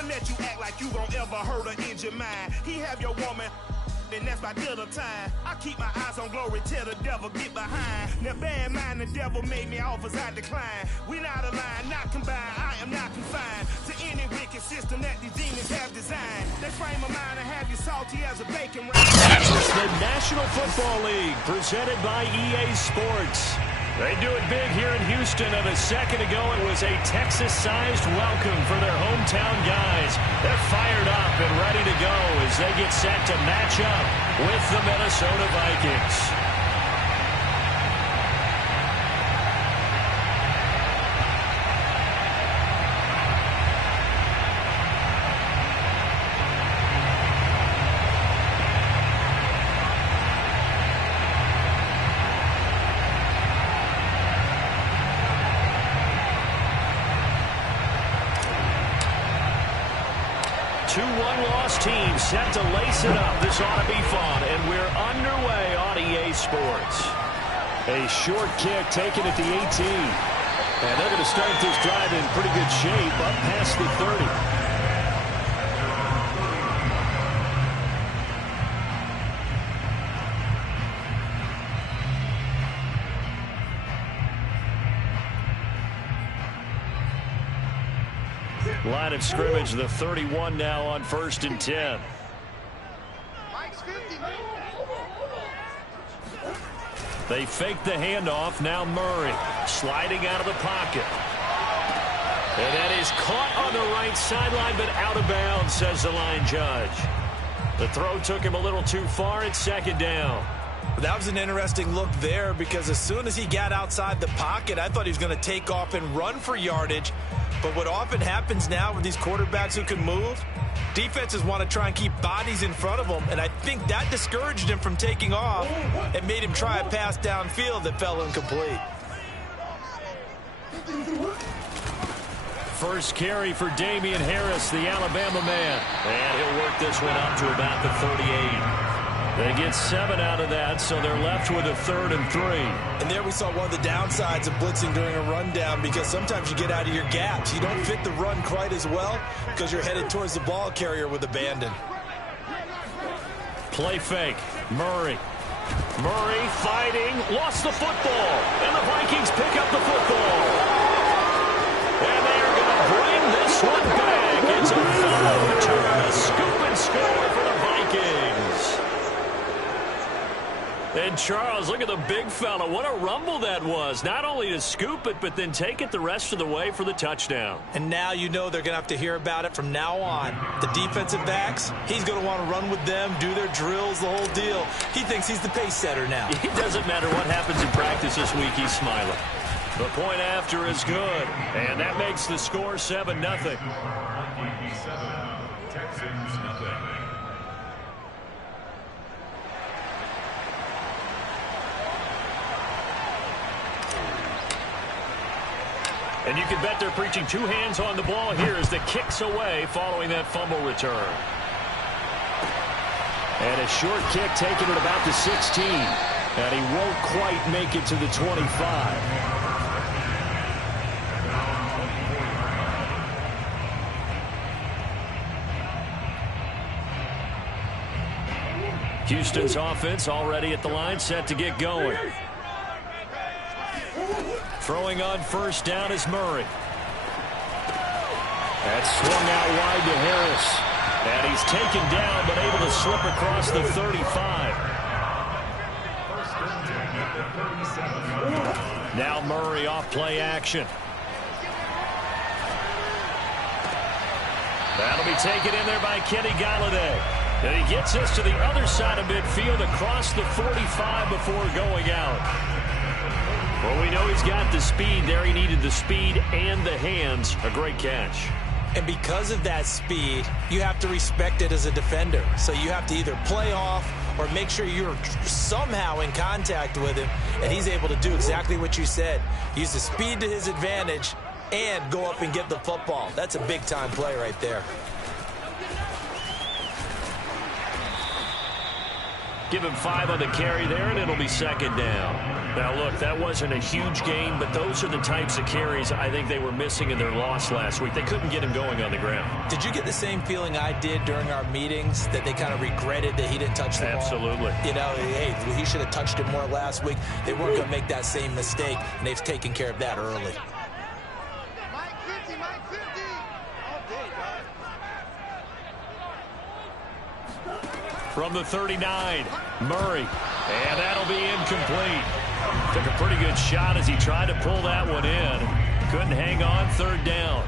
Wouldn't let you act like you gon' ever hurt or injure mine. He have your woman, and that's by dinner time. I keep my eyes on glory, tell the devil get behind. Now bear in mind the devil made me offers I decline. We not aligned, not combined, I am not confined to any wicked system that these demons have designed. They frame a mind and have you salty as a bacon rind. It's the National Football League presented by EA Sports. They do it big here in Houston, and a second ago it was a Texas-sized welcome for their hometown guys. They're fired up and ready to go as they get set to match up with the Minnesota Vikings. Two one-loss teams set to lace it up. This ought to be fun, and we're underway on EA Sports. A short kick taken at the 18. And they're going to start this drive in pretty good shape up past the 30. Line of scrimmage, the 31 now on 1st and 10. They fake the handoff. Now Murray sliding out of the pocket. And that is caught on the right sideline, but out of bounds, says the line judge. The throw took him a little too far. It's 2nd down. That was an interesting look there because as soon as he got outside the pocket, I thought he was going to take off and run for yardage. But what often happens now with these quarterbacks who can move, defenses want to try and keep bodies in front of them, and I think that discouraged him from taking off and made him try a pass downfield that fell incomplete. First carry for Damian Harris, the Alabama man. And he'll work this one up to about the 38. They get 7 out of that, so they're left with a 3rd and 3. And there we saw one of the downsides of blitzing during a rundown because sometimes you get out of your gaps. You don't fit the run quite as well because you're headed towards the ball carrier with abandon. Play fake. Murray fighting, lost the football, and the Vikings pick up the football. And they are going to bring this one back. It's a fumble return, a scoop and score for the Vikings. And Charles, look at the big fella. What a rumble that was. Not only to scoop it, but then take it the rest of the way for the touchdown. And now you know they're going to have to hear about it from now on. The defensive backs, he's going to want to run with them, do their drills, the whole deal. He thinks he's the pace setter now. It doesn't matter what happens in practice this week, he's smiling. The point after is good, and that makes the score 7-0. Texans nothing. And you can bet they're preaching 2 hands on the ball here as the kick's away following that fumble return. And a short kick taken at about the 16. And he won't quite make it to the 25. Houston's offense already at the line, set to get going. Throwing on 1st down is Murray. That's swung out wide to Harris. And he's taken down, but able to slip across the 35. Now Murray off play action. That'll be taken in there by Kenny Galladay. And he gets us to the other side of midfield across the 45 before going out. Well, we know he's got the speed there. He needed the speed and the hands. A great catch. And because of that speed, you have to respect it as a defender. So you have to either play off or make sure you're somehow in contact with him. And he's able to do exactly what you said. Use the speed to his advantage and go up and get the football. That's a big-time play right there. Give him 5 on the carry there, and it'll be second down. Now, look, that wasn't a huge gain, but those are the types of carries I think they were missing in their loss last week. They couldn't get him going on the ground. Did you get the same feeling I did during our meetings, that they kind of regretted that he didn't touch the ball? Absolutely. You know, hey, he should have touched it more last week. They weren't going to make that same mistake, and they've taken care of that early. From the 39, Murray, and that'll be incomplete. Took a pretty good shot as he tried to pull that one in. Couldn't hang on, third down.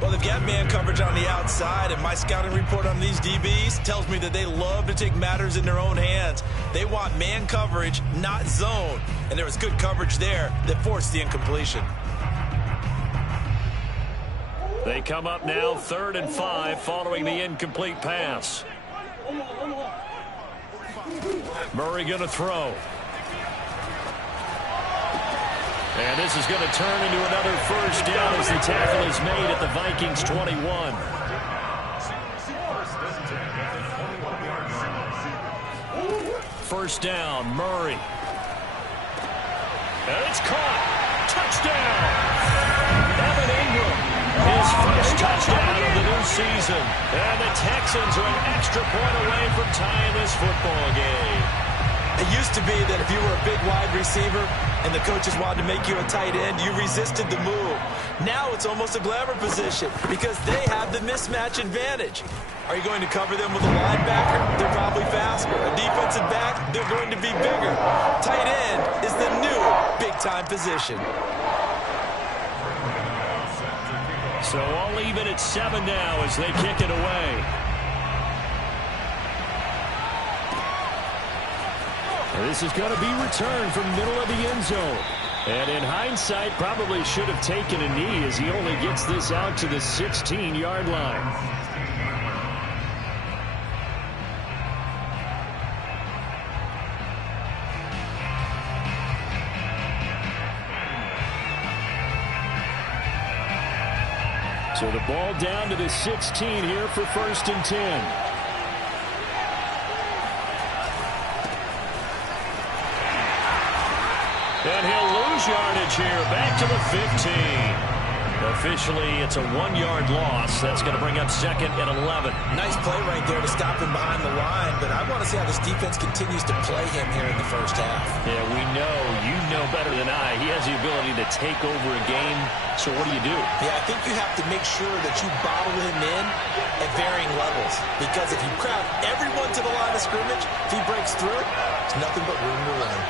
Well, they've got man coverage on the outside, and my scouting report on these DBs tells me that they love to take matters in their own hands. They want man coverage, not zone, and there was good coverage there that forced the incompletion. They come up now, 3rd and 5, following the incomplete pass. Murray going to throw. And this is going to turn into another first down as the tackle is made at the Vikings 21. First down, Murray. And it's caught. Touchdown. Evan Ingram, his first touchdown of the new season. And the Texans are an extra point away from tying this football game. It used to be that if you were a big wide receiver and the coaches wanted to make you a tight end, you resisted the move. Now it's almost a glamour position because they have the mismatch advantage. Are you going to cover them with a linebacker? They're probably faster. A defensive back? They're going to be bigger. Tight end is the new big-time position. So all even at 7 now as they kick it away. This is going to be returned from middle of the end zone. And in hindsight, probably should have taken a knee as he only gets this out to the 16-yard line. So the ball down to the 16 here for 1st and 10. And he'll lose yardage here, back to the 15. Officially, it's a 1-yard loss. That's going to bring up 2nd and 11. Nice play right there to stop him behind the line, but I want to see how this defense continues to play him here in the first half. Yeah, we know, you know better than I, he has the ability to take over a game. So what do you do? Yeah, I think you have to make sure that you bottle him in at varying levels, because if you crowd everyone to the line of scrimmage, if he breaks through, it's nothing but room to run.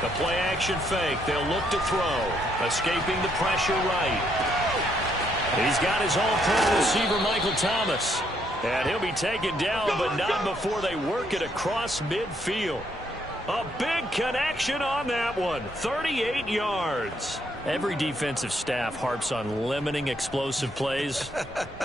The play-action fake. They'll look to throw. Escaping the pressure right. He's got his all-pro receiver, Michael Thomas. And he'll be taken down, but not before they work it across midfield. A big connection on that one. 38 yards. Every defensive staff harps on limiting explosive plays.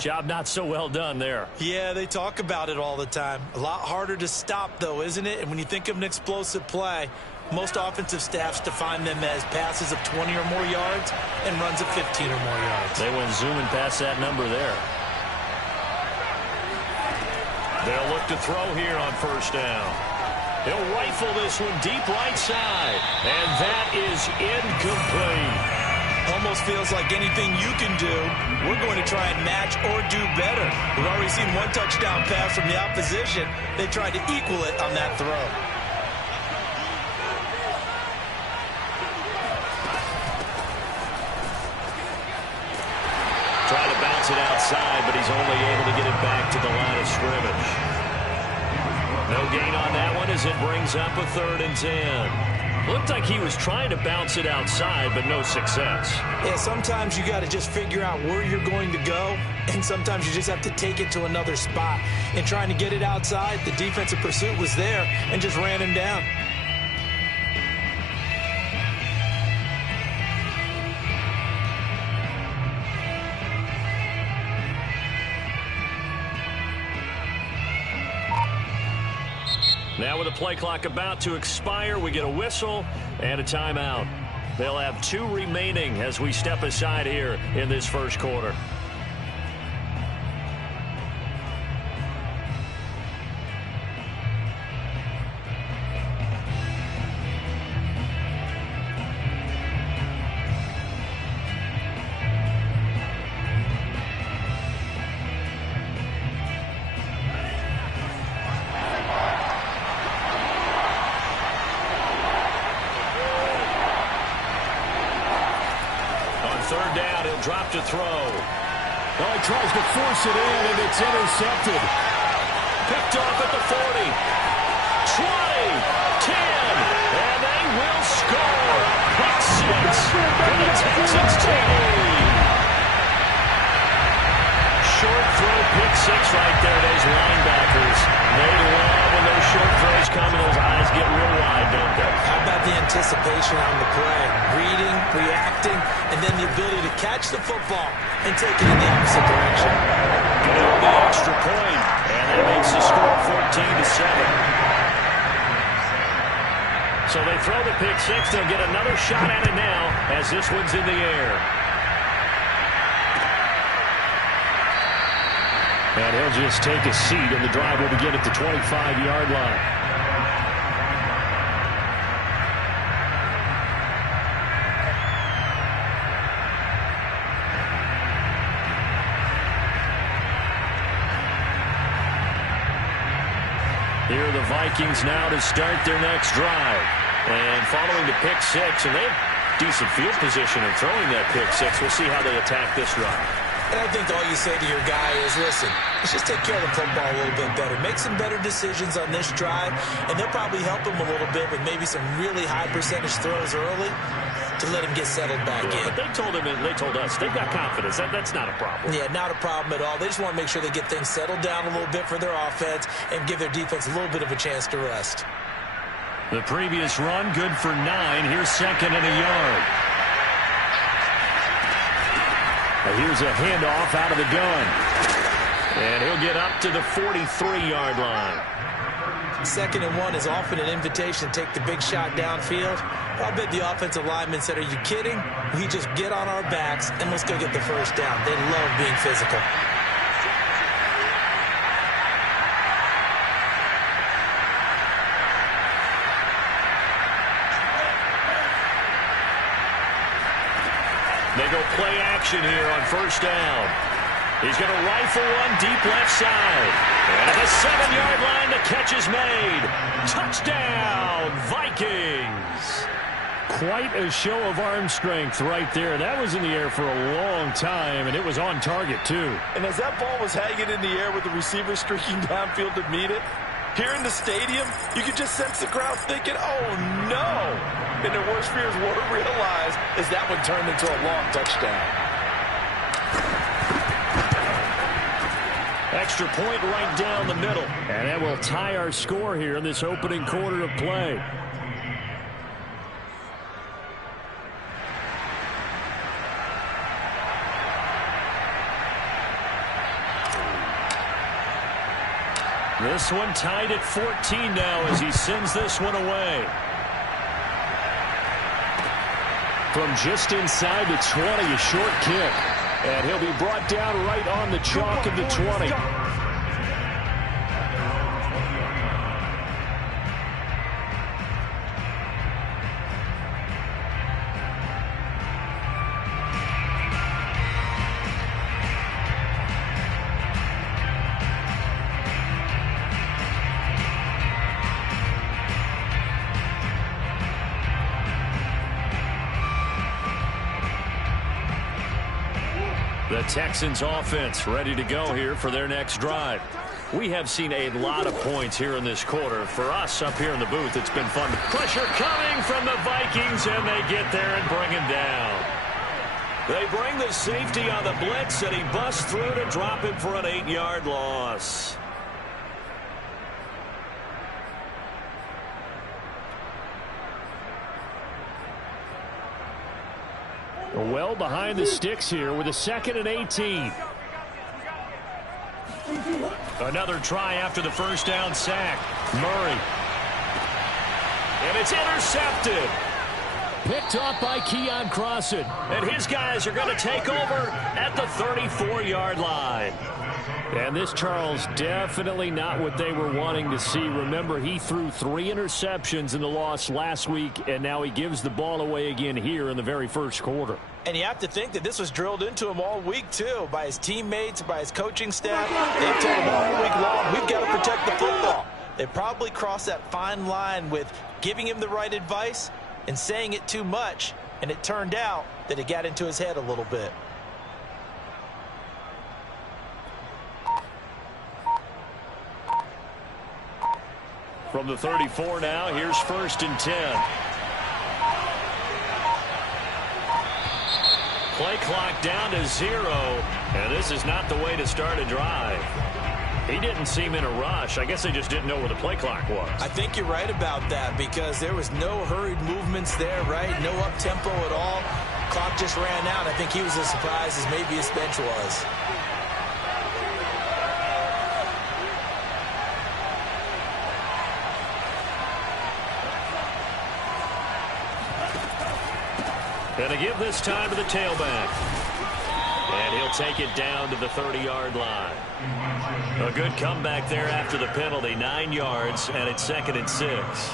Job not so well done there. Yeah, they talk about it all the time. A lot harder to stop, though, isn't it? And when you think of an explosive play, most offensive staffs define them as passes of 20 or more yards and runs of 15 or more yards. They went zooming past that number there. They'll look to throw here on 1st down. He'll rifle this one deep right side. And that is incomplete. Almost feels like anything you can do, we're going to try and match or do better. We've already seen 1 touchdown pass from the opposition. They tried to equal it on that throw. Trying to bounce it outside, but he's only able to get it back to the line of scrimmage. No gain on that one as it brings up a 3rd and 10. Looked like he was trying to bounce it outside, but no success. Yeah, sometimes you got to just figure out where you're going to go, and sometimes you just have to take it to another spot. And trying to get it outside, the defensive pursuit was there and just ran him down. Now with the play clock about to expire, we get a whistle and a timeout. They'll have 2 remaining as we step aside here in this first quarter. He'll drop to throw. Well, he tries to force it in, and it's intercepted. Picked off at the 40. 20, 10, and they will score. Pick six for the Texans team. Short throw, pick six right there. Those linebackers, they love when those short throws come and those eyes get real wide, don't they? How about the anticipation on the play? Reading, reacting, and then the ability to catch the football and take it in the opposite direction. Get on the extra point, and that makes the score 14-7. So they throw the pick six. They'll get another shot at it now as this one's in the air. And he'll just take a seat, and the drive will begin at the 25-yard line. Here are the Vikings now to start their next drive. And following the pick six, and they have decent field position in throwing that pick six. We'll see how they attack this drive. And I think all you say to your guy is, listen, let's just take care of the football a little bit better. Make some better decisions on this drive, and they'll probably help him a little bit with maybe some really high percentage throws early to let him get settled back in. But they told him, and they told us, they've got confidence. That's not a problem. Yeah, not a problem at all. They just want to make sure they get things settled down a little bit for their offense and give their defense a little bit of a chance to rest. The previous run, good for 9. Here's second and a yard. Here's a handoff out of the gun. And he'll get up to the 43-yard line. 2nd and 1 is often an invitation to take the big shot downfield. I bet the offensive lineman said, are you kidding? We just get on our backs and let's go get the first down. They love being physical. They go play action here on first down. He's going to rifle one deep left side. And at the 7-yard line, the catch is made. Touchdown, Vikings. Quite a show of arm strength right there. That was in the air for a long time, and it was on target, too. And as that ball was hanging in the air with the receiver streaking downfield to meet it, here in the stadium, you could just sense the crowd thinking, oh, no. And their worst fears were realized as that one turned into a long touchdown. Extra point right down the middle. And that will tie our score here in this opening quarter of play. This one tied at 14 now as he sends this one away. From just inside the 20, a short kick. And he'll be brought down right on the chalk of the 20. The Texans offense ready to go here for their next drive. We have seen a lot of points here in this quarter. For us up here in the booth, it's been fun. Pressure coming from the Vikings, and they get there and bring him down. They bring the safety on the blitz, and he busts through to drop him for an 8-yard loss. Well behind the sticks here with a 2nd and 18. Another try after the first down sack. Murray. And it's intercepted. Picked off by Keon Crossan. And his guys are going to take over at the 34-yard line. And this, Charles, definitely not what they were wanting to see. Remember, he threw 3 interceptions in the loss last week, and now he gives the ball away again here in the very first quarter. And you have to think that this was drilled into him all week, too, by his teammates, by his coaching staff. They've told him all week long, we've got to protect the football. They probably crossed that fine line with giving him the right advice and saying it too much, and it turned out that it got into his head a little bit. From the 34 now, here's 1st and 10. Play clock down to 0, and this is not the way to start a drive. He didn't seem in a rush. I guess they just didn't know where the play clock was. I think you're right about that because there was no hurried movements there, right? No up-tempo at all. Clock just ran out. I think he was as surprised as maybe his bench was. And to give this time to the tailback. And he'll take it down to the 30-yard line. A good comeback there after the penalty. 9 yards, and it's 2nd and 6.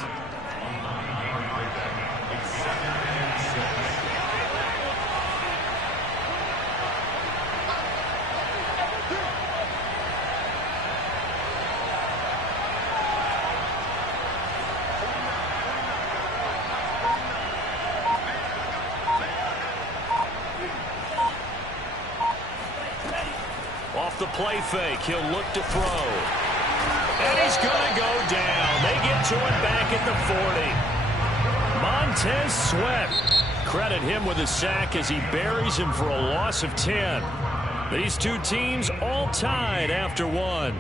Off the play fake, he'll look to throw. And he's going to go down. They get to him back at the 40. Montez Sweat. Credit him with a sack as he buries him for a loss of 10. These two teams all tied after 1.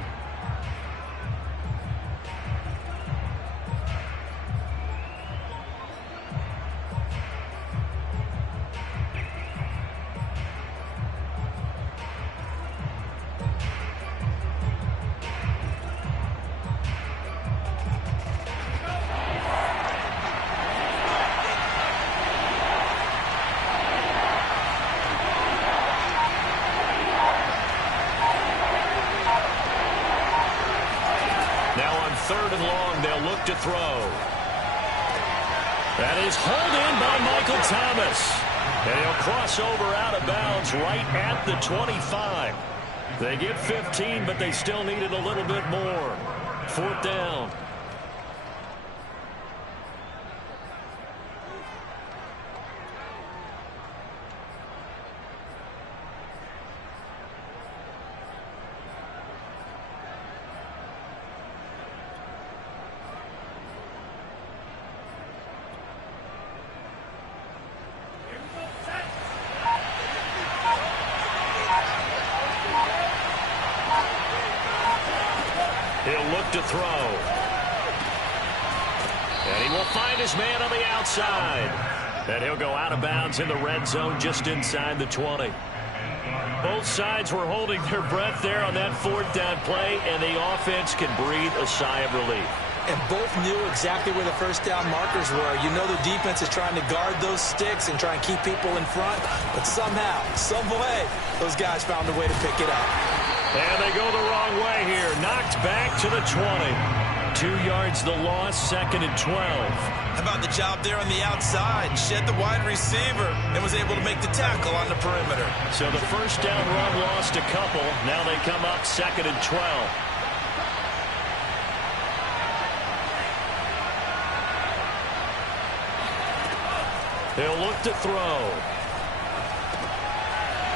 To throw. That is hauled in by Michael Thomas. And he'll cross over out of bounds right at the 25. They get 15, but they still needed a little bit more. 4th down. He'll look to throw. And he will find his man on the outside. And he'll go out of bounds in the red zone just inside the 20. Both sides were holding their breath there on that 4th down play, and the offense can breathe a sigh of relief. And both knew exactly where the 1st down markers were. You know the defense is trying to guard those sticks and try and keep people in front. But somehow, some way, those guys found a way to pick it up. And they go the wrong way here. Knocked back to the 20. 2 yards the loss, 2nd and 12. How about the job there on the outside? Shed the wide receiver and was able to make the tackle on the perimeter. So the 1st down run lost a couple. Now they come up 2nd and 12. He'll look to throw.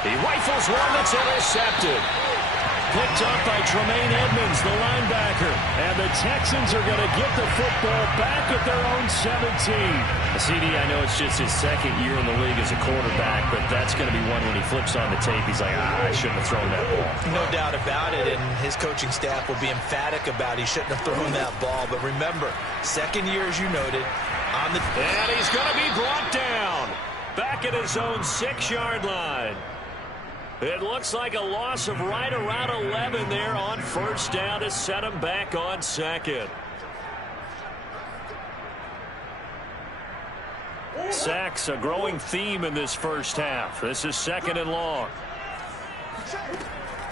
He rifles one that's intercepted. Picked up by Tremaine Edmonds, the linebacker. And the Texans are going to get the football back at their own 17. CD, I know it's just his 2nd year in the league as a quarterback, but that's going to be one when he flips on the tape. He's like, I shouldn't have thrown that ball. No doubt about it, and his coaching staff will be emphatic about he shouldn't have thrown that ball. But remember, 2nd year, as you noted, on the... And he's going to be brought down back at his own 6-yard line. It looks like a loss of right around 11 there on 1st down to set him back on 2nd. Sacks, a growing theme in this 1st half. This is 2nd and long.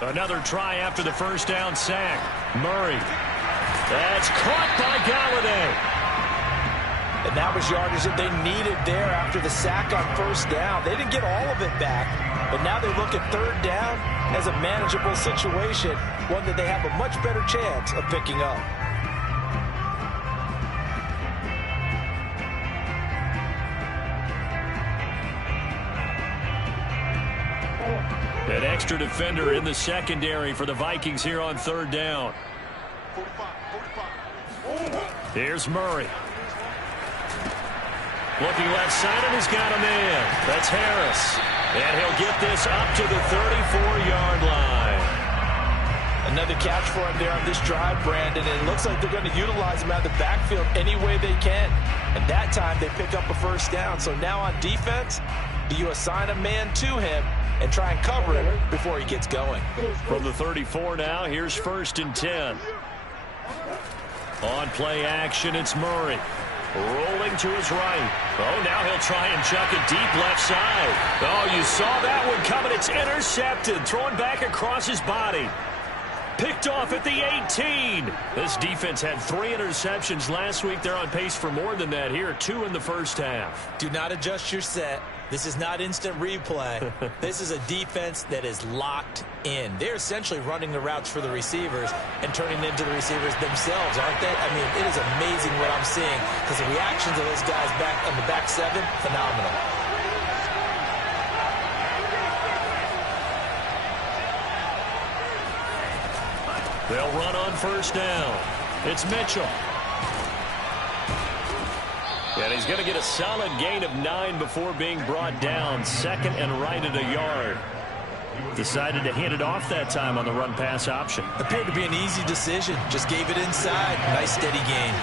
Another try after the 1st down sack. Murray. That's caught by Galladay. And that was yardage that they needed there after the sack on 1st down. They didn't get all of it back, but now they look at 3rd down as a manageable situation, one that they have a much better chance of picking up. An extra defender in the secondary for the Vikings here on 3rd down. 45. Here's Murray. Looking left side, and he's got a man. That's Harris. And he'll get this up to the 34-yard line. Another catch for him there on this drive, Brandon, and it looks like they're going to utilize him out of the backfield any way they can. And that time they pick up a first down. So now on defense, do you assign a man to him and try and cover him before he gets going? From the 34 now, here's 1st and 10. On play action, it's Murray. Rolling to his right. Oh, now he'll try and chuck it deep left side. Oh, you saw that one coming. It's intercepted. Thrown back across his body. Picked off at the 18. This defense had 3 interceptions last week. They're on pace for more than that here. 2 in the first half. Do not adjust your set. This is not instant replay. This is a defense that is locked in. They're essentially running the routes for the receivers and turning into the receivers themselves, aren't they? I mean, it is amazing what I'm seeing because the reactions of those guys back on the back 7, phenomenal. They'll run on first down. It's Mitchell. And he's going to get a solid gain of 9 before being brought down. 2nd and right at a yard. Decided to hand it off that time on the run-pass option. Appeared to be an easy decision. Just gave it inside. Nice steady gain.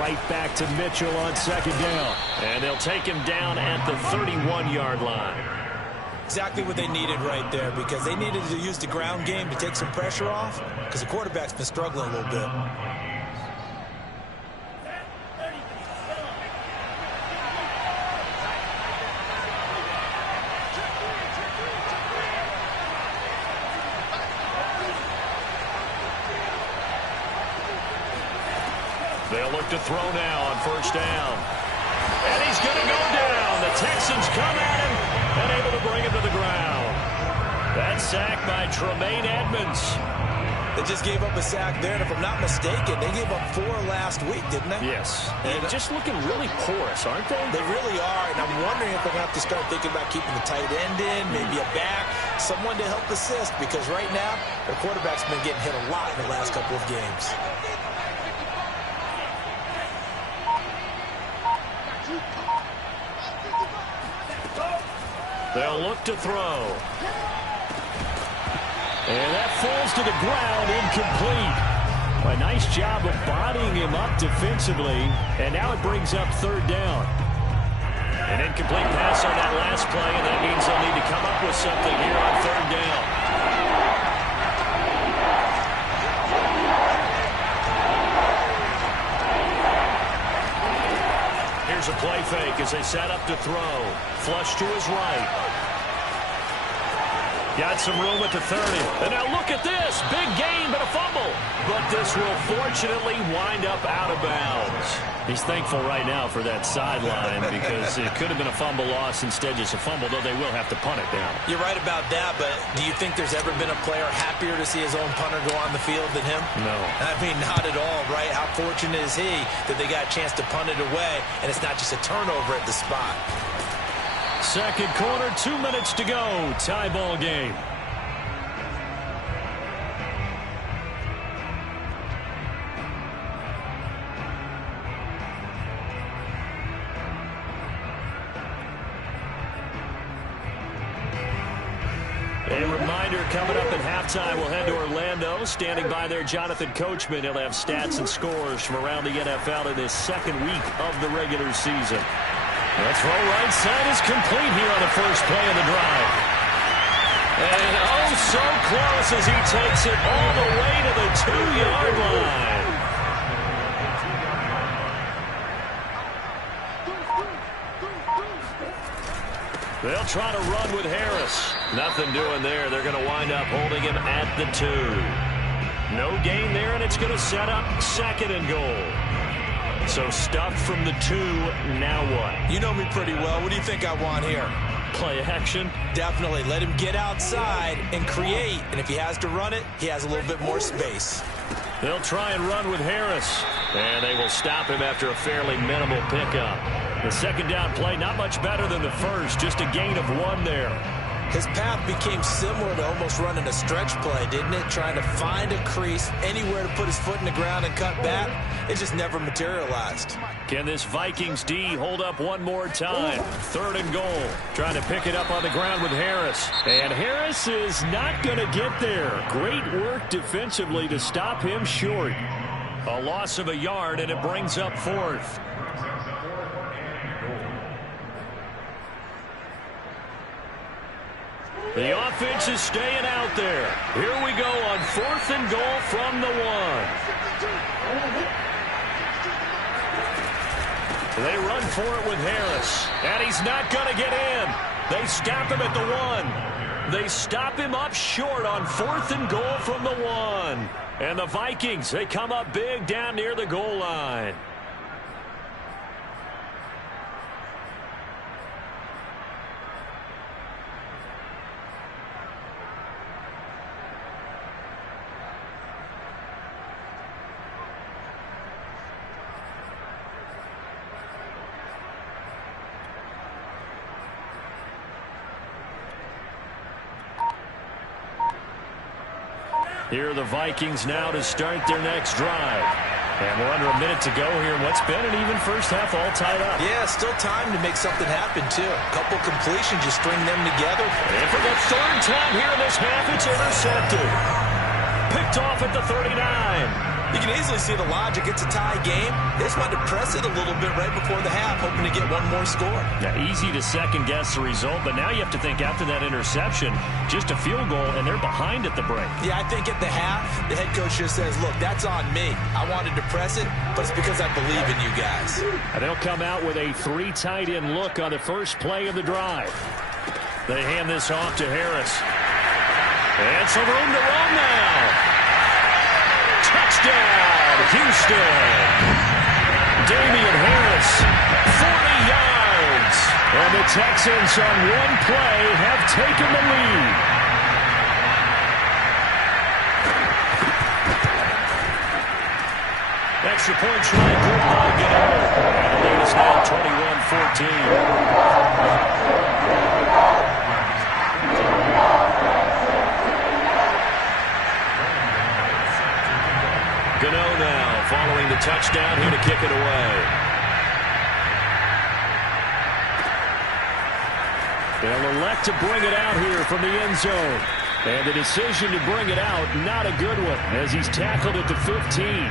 Right back to Mitchell on 2nd down. And they'll take him down at the 31-yard line. Exactly what they needed right there because they needed to use the ground game to take some pressure off because the quarterback's been struggling a little bit. They'll look to throw now on first down. And he's going to go down. The Texans come at him and able to bring him to the ground. That sack by Tremaine Edmonds. They just gave up a sack there, and if I'm not mistaken, they gave up 4 last week, didn't they? Yes. And just looking really porous, aren't they? They really are, and I'm wondering if they're going to have to start thinking about keeping the tight end in, maybe a back, someone to help assist, because right now, their quarterback's been getting hit a lot in the last couple of games. They'll look to throw. And that falls to the ground, incomplete. A nice job of bodying him up defensively. And now it brings up 3rd down. An incomplete pass on that last play, and that means they'll need to come up with something here on 3rd down. Here's a play fake as they set up to throw. Flush to his right. Got some room at the 30. And now look at this. Big gain, but a fumble. But this will fortunately wind up out of bounds. He's thankful right now for that sideline because it could have been a fumble loss, instead just a fumble, though they will have to punt it down. You're right about that, but do you think there's ever been a player happier to see his own punter go on the field than him? No. I mean, not at all, right? How fortunate is he that they got a chance to punt it away, and it's not just a turnover at the spot. 2nd quarter, 2 minutes to go. Tie ball game. A reminder, coming up at halftime, we'll head to Orlando. Standing by there, Jonathan Coachman. He'll have stats and scores from around the NFL in his 2nd week of the regular season. The throw right side is complete here on the first play of the drive. And oh, so close as he takes it all the way to the 2-yard line. They'll try to run with Harris. Nothing doing there. They're going to wind up holding him at the 2. No gain there, and it's going to set up 2nd and goal. So stuffed from the 2, now what? You know me pretty well. What do you think I want here? Play action? Definitely. Let him get outside and create. And if he has to run it, he has a little bit more space. They'll try and run with Harris. And they will stop him after a fairly minimal pickup. The second down play, not much better than the first, just a gain of 1 there. His path became similar to almost running a stretch play, didn't it? Trying to find a crease, anywhere to put his foot in the ground and cut back. It just never materialized. Can this Vikings D hold up one more time? 3rd and goal. Trying to pick it up on the ground with Harris. And Harris is not going to get there. Great work defensively to stop him short. A loss of a yard, and it brings up 4th. The offense is staying out there. Here we go on 4th and goal from the 1. They run for it with Harris. And he's not going to get in. They stop him at the 1. They stop him up short on 4th and goal from the 1. And the Vikings, they come up big down near the goal line. Here are the Vikings now to start their next drive. And we're under a minute to go here in what's been an even first half, all tied up. Yeah, still time to make something happen, too. A couple completions, just string them together. And for the 3rd time here in this half, it's intercepted. Picked off at the 39. You can easily see the logic. It's a tie game. They just wanted to press it a little bit right before the half, hoping to get one more score. Yeah, easy to second-guess the result, but now you have to think after that interception, just a field goal, and they're behind at the break. Yeah, I think at the half, the head coach just says, look, that's on me. I wanted to press it, but it's because I believe in you guys. And they'll come out with a 3 tight end look on the first play of the drive. They hand this off to Harris. And some room to run now. Touchdown, Houston. Damian Harris, 40 yards. And the Texans on one play have taken the lead. Extra point try, good by Gano. And the lead is now 21-14. Gano now following the touchdown here to kick it away. They'll elect to bring it out here from the end zone. And the decision to bring it out, not a good one, as he's tackled at the 15.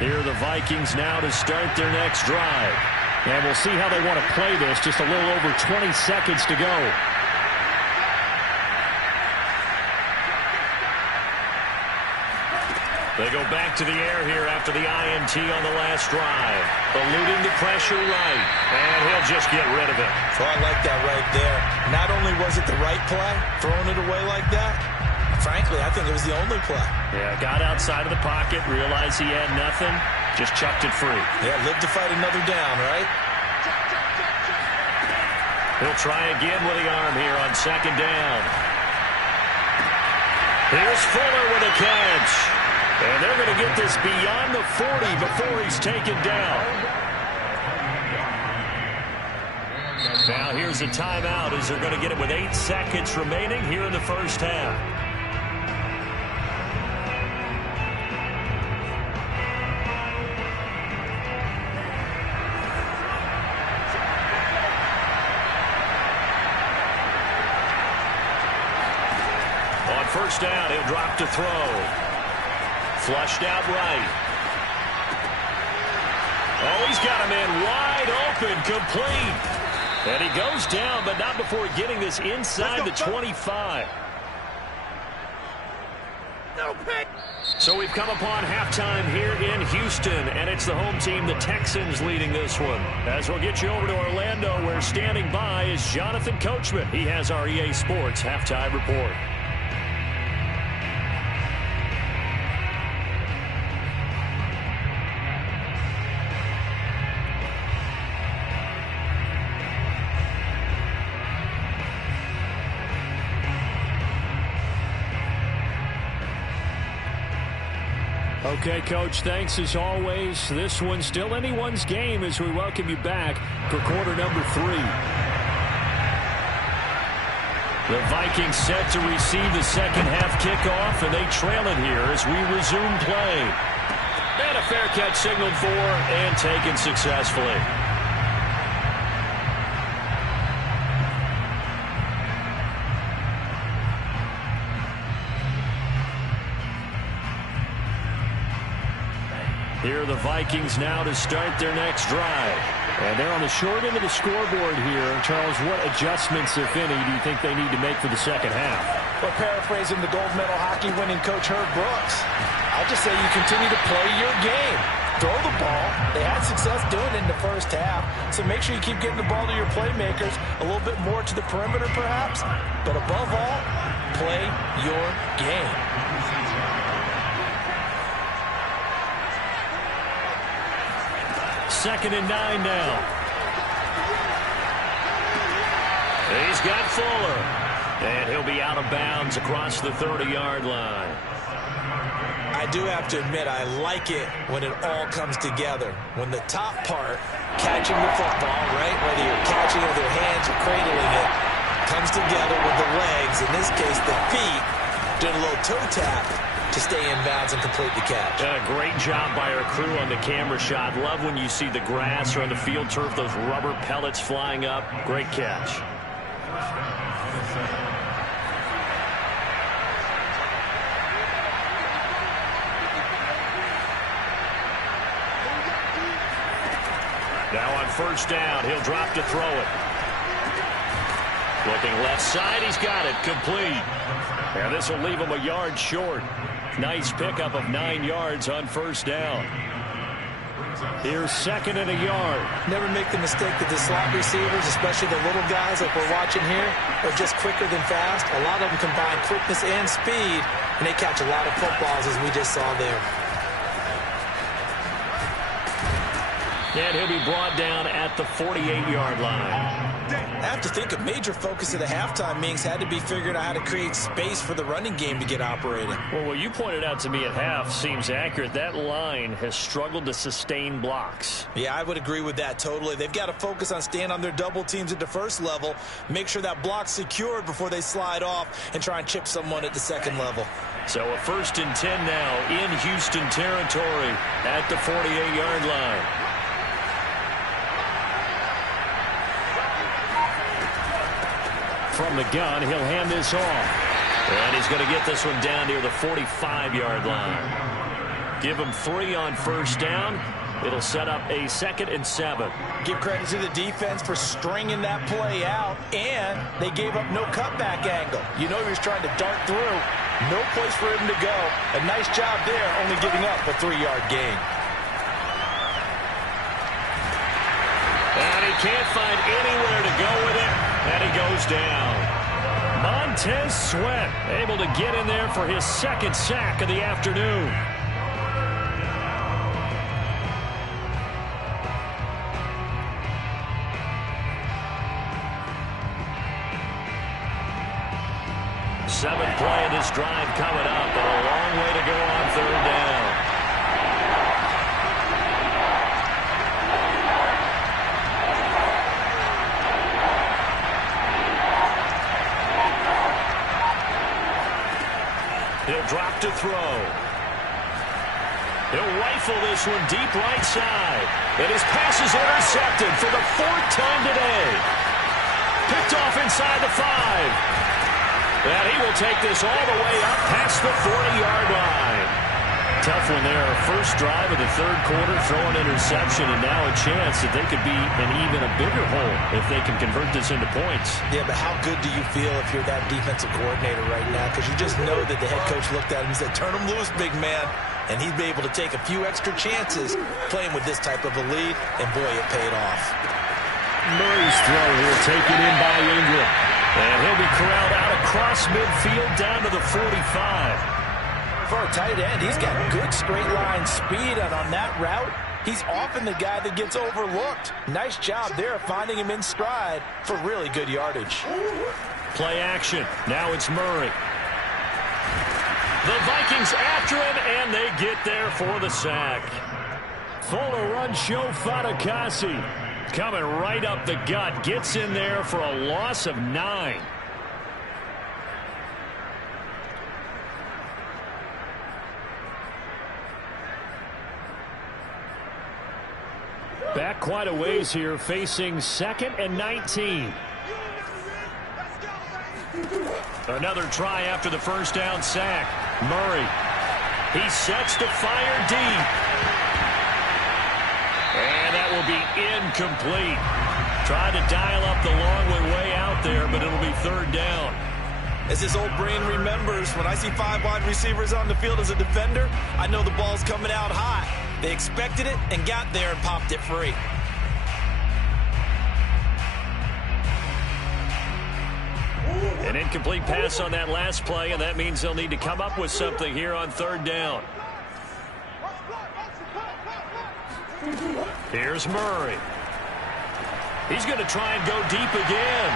Here are the Vikings now to start their next drive. And we'll see how they want to play this. Just a little over 20 seconds to go. They go back to the air here after the INT on the last drive. Eluding the pressure right. And he'll just get rid of it. So I like that right there. Not only was it the right play, throwing it away like that, frankly, I think it was the only play. Yeah, got outside of the pocket, realized he had nothing, just chucked it free. Yeah, live to fight another down, right? He'll try again with the arm here on 2nd down. Here's Fuller with a catch. And they're going to get this beyond the 40 before he's taken down. Now here's a timeout as they're going to get it with 8 seconds remaining here in the first half. On 1st down, he'll drop to throw. Flushed out right. Oh, he's got a man wide open, complete. And he goes down, but not before getting this inside the 25. No pick. So we've come upon halftime here in Houston, and it's the home team, the Texans, leading this one. As we'll get you over to Orlando, where standing by is Jonathan Coachman. He has our EA Sports halftime report. Okay, Coach, thanks as always. This one's still anyone's game as we welcome you back for quarter number 3. The Vikings set to receive the second half kickoff, and they trail it here as we resume play. And a fair catch signaled for and taken successfully. Here are the Vikings now to start their next drive. And they're on the short end of the scoreboard here. Charles, what adjustments, if any, do you think they need to make for the second half? Well, paraphrasing the gold medal hockey winning coach Herb Brooks, I just say you continue to play your game. Throw the ball. They had success doing it in the first half, so make sure you keep getting the ball to your playmakers, a little bit more to the perimeter perhaps, but above all, play your game. Second and 9 now. He's got Fuller. And he'll be out of bounds across the 30-yard line. I do have to admit, I like it when it all comes together. When the top part, catching the football, right, whether you're catching it with your hands or cradling it, comes together with the legs, in this case the feet, doing a little toe tap to stay in bounds and complete the catch. Great job by our crew on the camera shot. Love when you see the grass or on the field turf, those rubber pellets flying up. Great catch. Now on first down, he'll drop to throw it. Looking left side, he's got it. Complete. And this will leave him a yard short. Nice pickup of 9 yards on first down. Here's second and a yard. Never make the mistake that the slot receivers, especially the little guys like we're watching here, are just quicker than fast. A lot of them combine quickness and speed, and they catch a lot of footballs, as we just saw there. And he'll be brought down at the 48-yard line. I have to think a major focus of the halftime meetings had to be figuring out how to create space for the running game to get operating. Well, what you pointed out to me at half seems accurate. That line has struggled to sustain blocks. Yeah, I would agree with that totally. They've got to focus on staying on their double teams at the first level, make sure that block's secured before they slide off and try and chip someone at the second level. So a 1st and 10 now in Houston territory at the 48-yard line. From the gun, he'll hand this off. And he's going to get this one down near the 45-yard line. Give him 3 on first down. It'll set up a 2nd and 7. Give credit to the defense for stringing that play out, and they gave up no cutback angle. You know he was trying to dart through. No place for him to go. A nice job there, only giving up a 3-yard gain. And he can't find anywhere to go with it. And he goes down. Montez Sweat able to get in there for his 2nd sack of the afternoon. Seventh play of this drive coming up, but a long way to go on 3rd down. He'll drop to throw. He'll rifle this one deep right side. And his pass is intercepted for the 4th time today. Picked off inside the 5. And he will take this all the way up past the 40-yard line. Tough one there. First drive of the 3rd quarter, throwing interception, and now a chance that they could be in even a bigger hole if they can convert this into points. Yeah, but how good do you feel if you're that defensive coordinator right now? Because you just know that the head coach looked at him and said, turn him loose, big man. And he'd be able to take a few extra chances playing with this type of a lead, and boy, it paid off. Murray's throw here taken in by Ingram. And he'll be corralled out across midfield down to the 45. For a tight end, he's got good straight line speed, and on that route, he's often the guy that gets overlooked. Nice job there finding him in stride for really good yardage. Play action. Now it's Murray. The Vikings after him, and they get there for the sack. Fuller run show Fatukasi. Coming right up the gut. Gets in there for a loss of 9. Back quite a ways here, facing 2nd and 19. Another try after the first down sack. Murray. He sets to fire deep. And that will be incomplete. Tried to dial up the long way out there, but it'll be 3rd down. As his old brain remembers, when I see 5 wide receivers on the field as a defender, I know the ball's coming out hot. They expected it and got there and popped it free. An incomplete pass on that last play, and that means they'll need to come up with something here on 3rd down. Here's Murray. He's going to try and go deep again.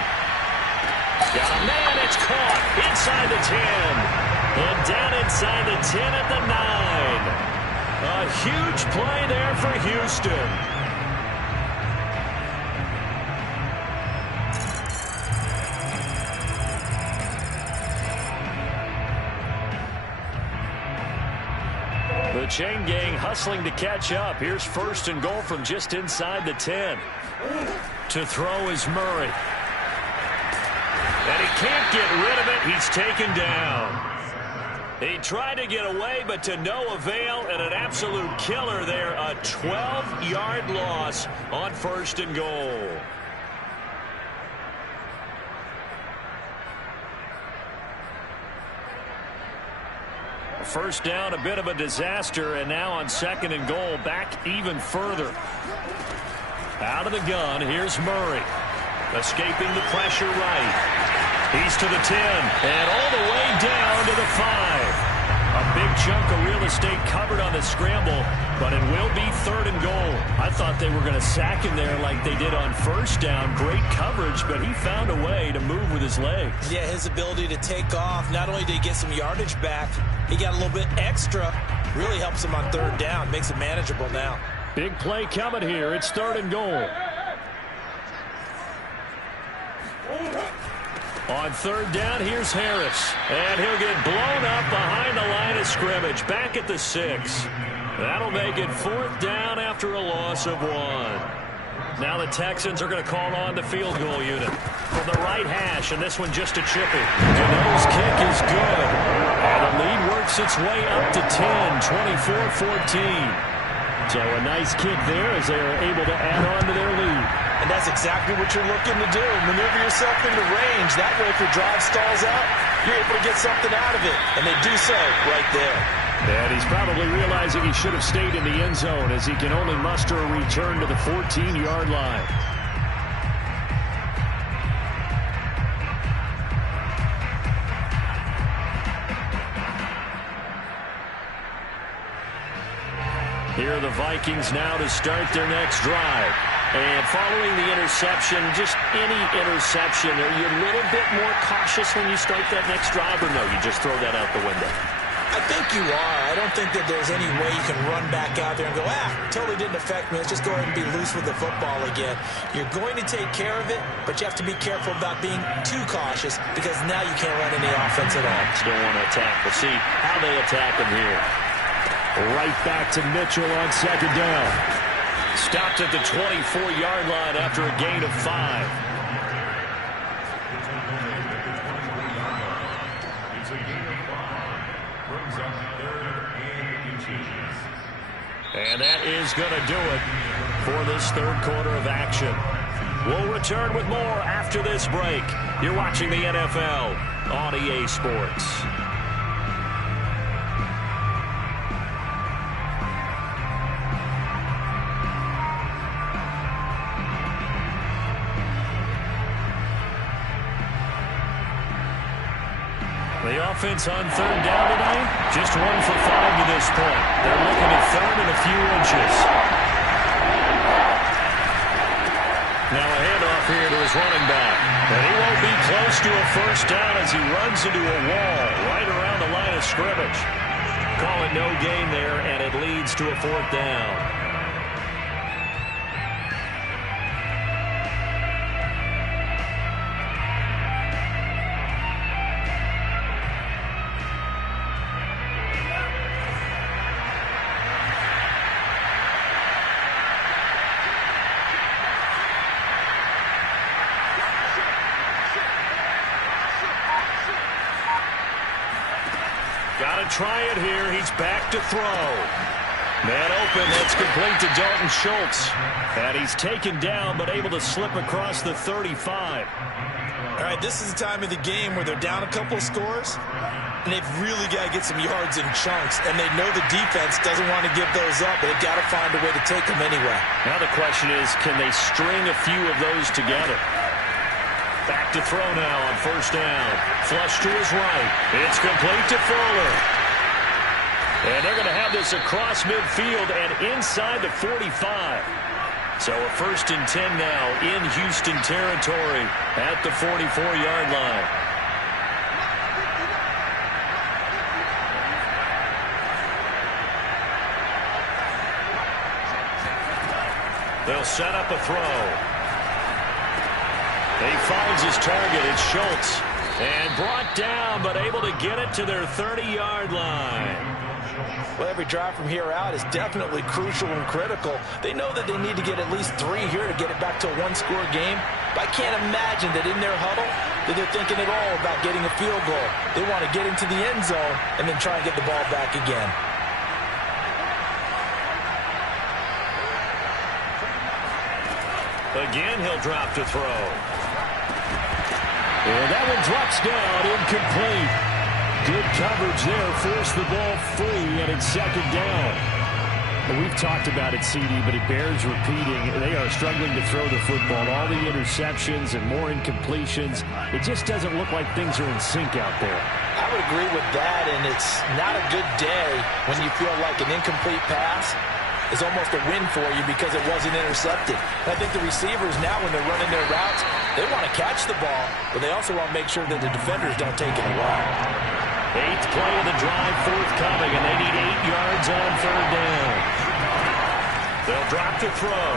Got a man, it's caught inside the 10. And down inside the 10 at the 9. A huge play there for Houston. The chain gang hustling to catch up. Here's 1st and goal from just inside the 10. To throw is Murray. And he can't get rid of it. He's taken down. He tried to get away, but to no avail, and an absolute killer there. A 12-yard loss on 1st and goal. First down, a bit of a disaster, and now on 2nd and goal, back even further. Out of the gun, here's Murray. Escaping the pressure right. He's to the 10, and all the way down to the 5. A big chunk of real estate covered on the scramble, but it will be 3rd and goal. I thought they were going to sack him there like they did on 1st down. Great coverage, but he found a way to move with his legs. Yeah, his ability to take off, not only did he get some yardage back, he got a little bit extra. Really helps him on 3rd down, makes it manageable now. Big play coming here. It's 3rd and goal. On 3rd down, here's Harris. And he'll get blown up behind the line of scrimmage. Back at the 6. That'll make it 4th down after a loss of 1. Now the Texans are going to call on the field goal unit. From the right hash, and this one just a chippy. Gano's kick is good. And the lead works its way up to 10, 24-14. So a nice kick there as they are able to add on to their lead. And that's exactly what you're looking to do. Maneuver yourself into range. That way, if your drive stalls out, you're able to get something out of it. And they do so right there. And he's probably realizing he should have stayed in the end zone as he can only muster a return to the 14-yard line. Here are the Vikings now to start their next drive. And following the interception, just any interception, are you a little bit more cautious when you start that next drive, or no, you just throw that out the window? I think you are. I don't think that there's any way you can run back out there and go, totally didn't affect me. Let's just go ahead and be loose with the football again. You're going to take care of it, but you have to be careful about being too cautious because now you can't run any offense at all. Still want to attack. We'll see how they attack him here. Right back to Mitchell on 2nd down. Stopped at the 24-yard line after a gain of 5. And that is going to do it for this 3rd quarter of action. We'll return with more after this break. You're watching the NFL on EA Sports. The offense on 3rd down today, just 1 for 5 to this point. They're looking at 3rd and a few inches. Now a handoff here to his running back. And he won't be close to a first down as he runs into a wall right around the line of scrimmage. Call it no gain there, and it leads to a fourth down. Got to try it here. He's back to throw. Man open. That's complete to Dalton Schultz. And he's taken down but able to slip across the 35. All right, this is the time of the game where they're down a couple of scores, and they've really got to get some yards in chunks, and they know the defense doesn't want to give those up, but they've got to find a way to take them anyway. Now the question is, can they string a few of those together? Back to throw now on first down. Flush to his right. It's complete to Fuller. And they're going to have this across midfield and inside the 45. So a 1st and 10 now in Houston territory at the 44-yard line. They'll set up a throw. He finds his target. It's Schultz. And brought down, but able to get it to their 30-yard line. Well, every drive from here out is definitely crucial and critical. They know that they need to get at least 3 here to get it back to a one-score game. But I can't imagine that in their huddle that they're thinking at all about getting a field goal. They want to get into the end zone and then try and get the ball back again. Again, he'll drop to throw. And that one drops down, incomplete. Good coverage there, forced the ball free, and it's 2nd down. Well, we've talked about it, CD, but it bears repeating. They are struggling to throw the football. All the interceptions and more incompletions. It just doesn't look like things are in sync out there. I would agree with that, and it's not a good day when you feel like an incomplete pass is almost a win for you because it wasn't intercepted. And I think the receivers now, when they're running their routes, they want to catch the ball, but they also want to make sure that the defenders don't take it away. 8th play of the drive forthcoming, and they need 8 yards on 3rd down. They'll drop to throw.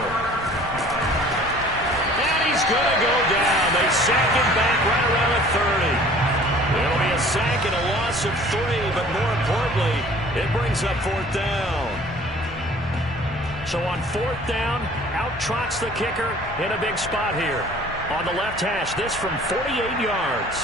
And he's going to go down. They sack him back right around the 30. It'll be a sack and a loss of 3, but more importantly, it brings up 4th down. So on 4th down, out trots the kicker in a big spot here. On the left hash, this from 48 yards.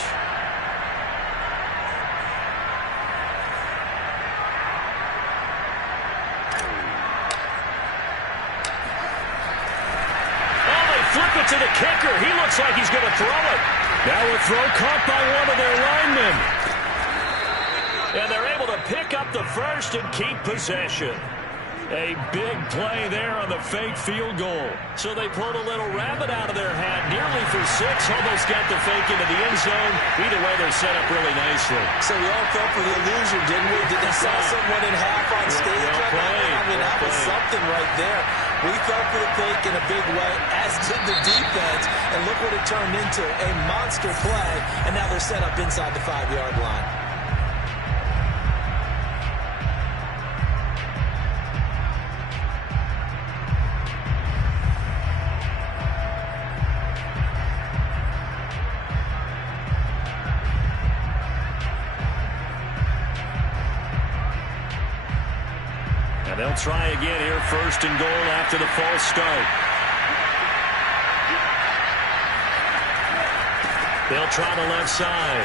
Oh, they flip it to the kicker. He looks like he's going to throw it. Now a throw caught by one of their linemen. And they're able to pick up the first and keep possession. A big play there on the fake field goal. So they pulled a little rabbit out of their hat, nearly for 6, almost got the fake into the end zone. Either way, they're set up really nicely. So we all fell for the illusion, didn't we? Did they saw someone in half on stage? I mean, that was something right there. We fell for the fake in a big way, as did the defense. And look what it turned into, a monster play. And now they're set up inside the 5-yard line. They'll try again here, 1st and goal after the false start. They'll try the left side.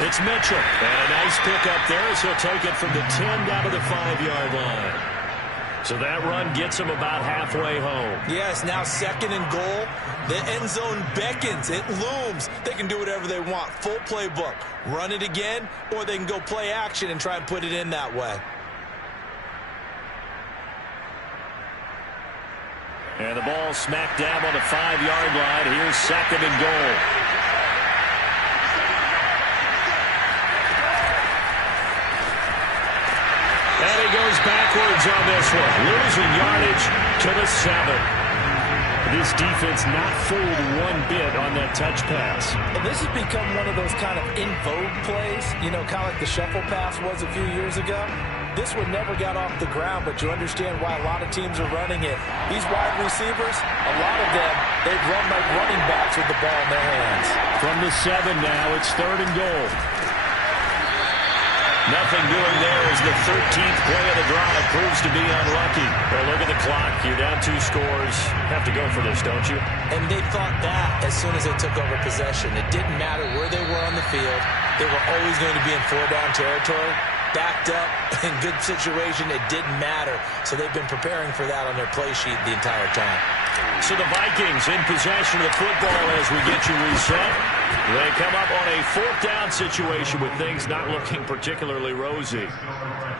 It's Mitchell. And a nice pick up there as he'll take it from the 10 down to the 5-yard line. So that run gets him about halfway home. Yes, now 2nd and goal. The end zone beckons. It looms. They can do whatever they want. Full playbook. Run it again, or they can go play action and try and put it in that way. And the ball smack dab on the 5-yard line. Here's 2nd and goal. And he goes backwards on this one. Losing yardage to the 7. This defense not fooled one bit on that touch pass. And this has become one of those kind of in vogue plays, you know, kind of like the shuffle pass was a few years ago. This one never got off the ground, but you understand why a lot of teams are running it. These wide receivers, a lot of them, they've run like running backs with the ball in their hands. From the 7 now, it's 3rd and goal. Nothing doing there as the 13th play of the drive proves to be unlucky. Well, look at the clock. You're down 2 scores. Have to go for this, don't you? And they thought that as soon as they took over possession. It didn't matter where they were on the field. They were always going to be in 4-down territory. Backed up, in good situation, it didn't matter. So they've been preparing for that on their play sheet the entire time. So the Vikings in possession of the football as we get you reset. They come up on a 4th down situation with things not looking particularly rosy.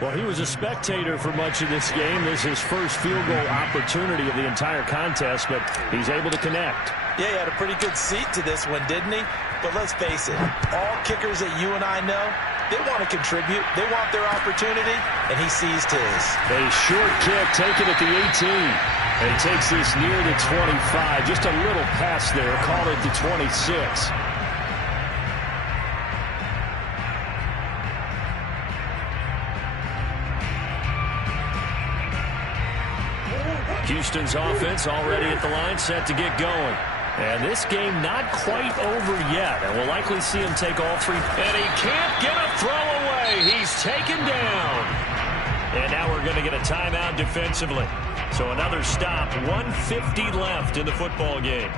Well, he was a spectator for much of this game. This is his first field goal opportunity of the entire contest, but he's able to connect. Yeah, he had a pretty good seat to this one, didn't he? But let's face it, all kickers that you and I know, they want to contribute. They want their opportunity, and he seized his. A short kick taken at the 18. And he takes this near the 25. Just a little pass there. Call it the 26. Houston's offense already at the line, set to get going. And this game not quite over yet. And we'll likely see him take all 3. And he can't get a throw away. He's taken down. And now we're going to get a timeout defensively. So another stop. 1:50 left in the football game.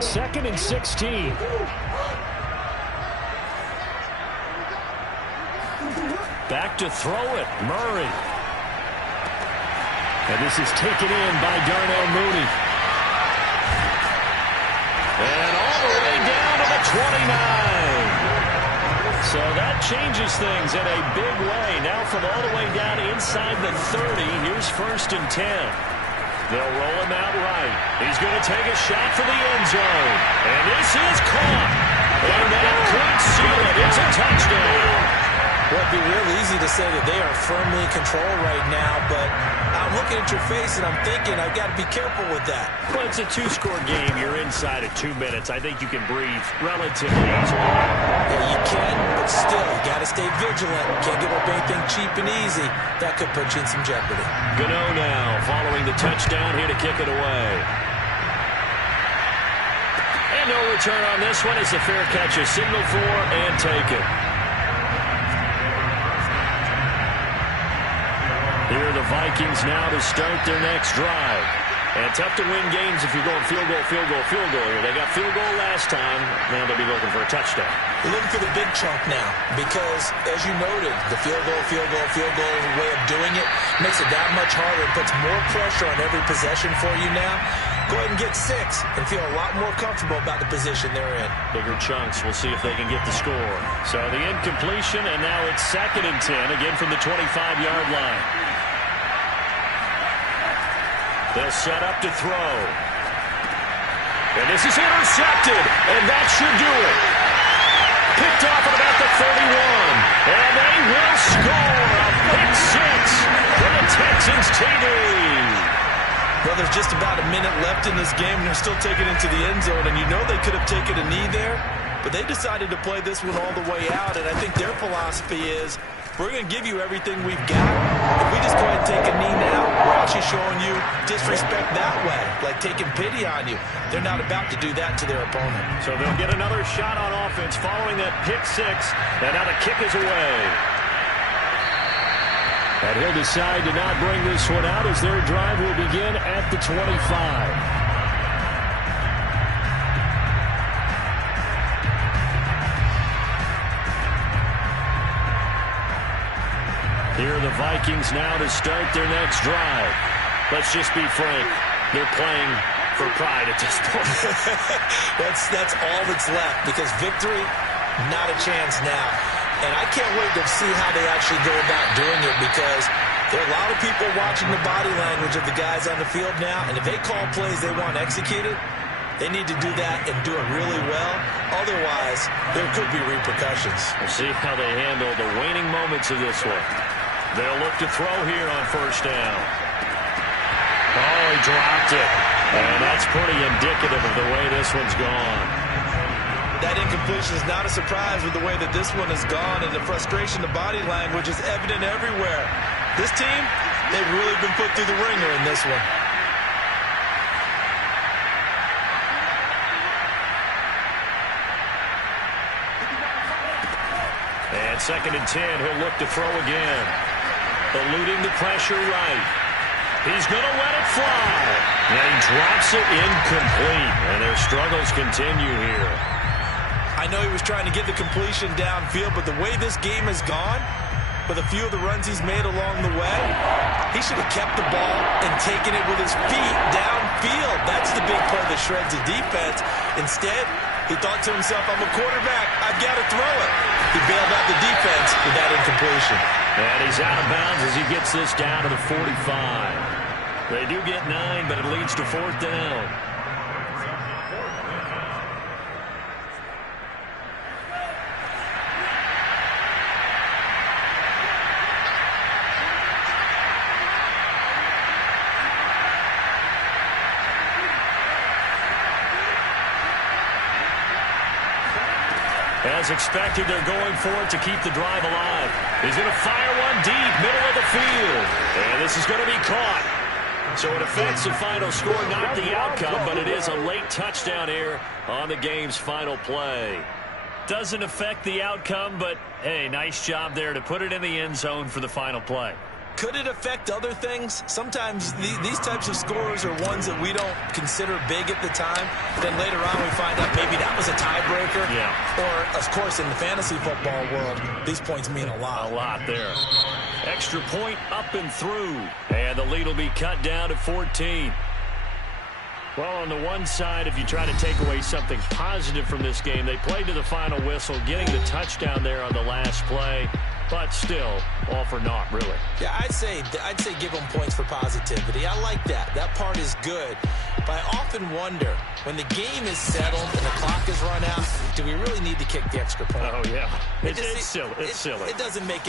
Second and 16. Back to throw it, Murray. And this is taken in by Darnell Mooney. And all the way down to the 29. So that changes things in a big way. Now from all the way down inside the 30, here's 1st and 10. They'll roll him out right. He's going to take a shot for the end zone. And this is caught. And that could seal it. It's a touchdown. Well, it'd be real easy to say that they are firmly in control right now, but I'm looking at your face and I'm thinking I've got to be careful with that. Well, it's a 2-score game. You're inside of 2 minutes. I think you can breathe relatively easily. Yeah, you can, but still, you got to stay vigilant. Can't give up anything cheap and easy. That could put you in some jeopardy. Gano now following the touchdown here to kick it away. And no return on this one as the fair catch is signaled for and taken. Here are the Vikings now to start their next drive. And tough to win games if you're going field goal, field goal, field goal here. They got field goal last time. Now they'll be looking for a touchdown. They're looking for the big chunk now because, as you noted, the field goal way of doing it makes it that much harder. It puts more pressure on every possession for you now. Go ahead and get 6 and feel a lot more comfortable about the position they're in. Bigger chunks. We'll see if they can get the score. So the incompletion, and now it's 2nd and 10, again from the 25-yard line. They'll set up to throw. And this is intercepted, and that should do it. Picked off at about the 31, and they will score a pick 6 for the Texans TD. Well, there's just about a minute left in this game, and they're still taking it to the end zone, and you know they could have taken a knee there, but they decided to play this one all the way out, and I think their philosophy is, we're going to give you everything we've got. If we just go ahead and take a knee now, we're actually showing you disrespect that way, like taking pity on you. They're not about to do that to their opponent. So they'll get another shot on offense following that pick 6, and now the kick is away. And he'll decide to not bring this one out as their drive will begin at the 25. Here are the Vikings now to start their next drive. Let's just be frank. They're playing for pride at this point. That's all that's left because victory, not a chance now. And I can't wait to see how they actually go about doing it because there are a lot of people watching the body language of the guys on the field now. And if they call plays they want executed, They need to do that and do it really well. Otherwise, there could be repercussions. We'll see how they handle the waning moments of this one. They'll look to throw here on first down. Oh, he dropped it. And that's pretty indicative of the way this one's gone. That incompletion is not a surprise with the way that this one has gone, and the frustration, the body language is evident everywhere. This team, they've really been put through the ringer in this one. And 2nd and 10, he'll look to throw again. Eluding the pressure right. He's going to let it fly. And he drops it incomplete. And their struggles continue here. I know he was trying to get the completion downfield, but the way this game has gone, with a few of the runs he's made along the way, he should have kept the ball and taken it with his feet downfield. That's the big play that shreds the defense. Instead, he thought to himself, I'm a quarterback, I've got to throw it. He bailed out the defense with that incompletion. And he's out of bounds as he gets this down to the 45. They do get 9, but it leads to 4th down. As expected, they're going for it to keep the drive alive. He's going to fire one deep, middle of the field. And this is going to be caught. So it affects the final score, not the outcome, but it is a late touchdown here on the game's final play. Doesn't affect the outcome, but, hey, nice job there to put it in the end zone for the final play. Could it affect other things? Sometimes these types of scores are ones that we don't consider big at the time. Then later on we find out maybe that was a tiebreaker. Yeah. Or, of course, in the fantasy football world, these points mean a lot. A lot there. Extra point up and through. And the lead will be cut down to 14. Well, on the one side, if you try to take away something positive from this game, they played to the final whistle, getting the touchdown there on the last play. But still, all for naught, really. Yeah, I'd say give them points for positivity. I like that. That part is good. But I often wonder, when the game is settled and the clock is run out, do we really need to kick the extra point? Oh, yeah. It's silly. It's silly. It doesn't make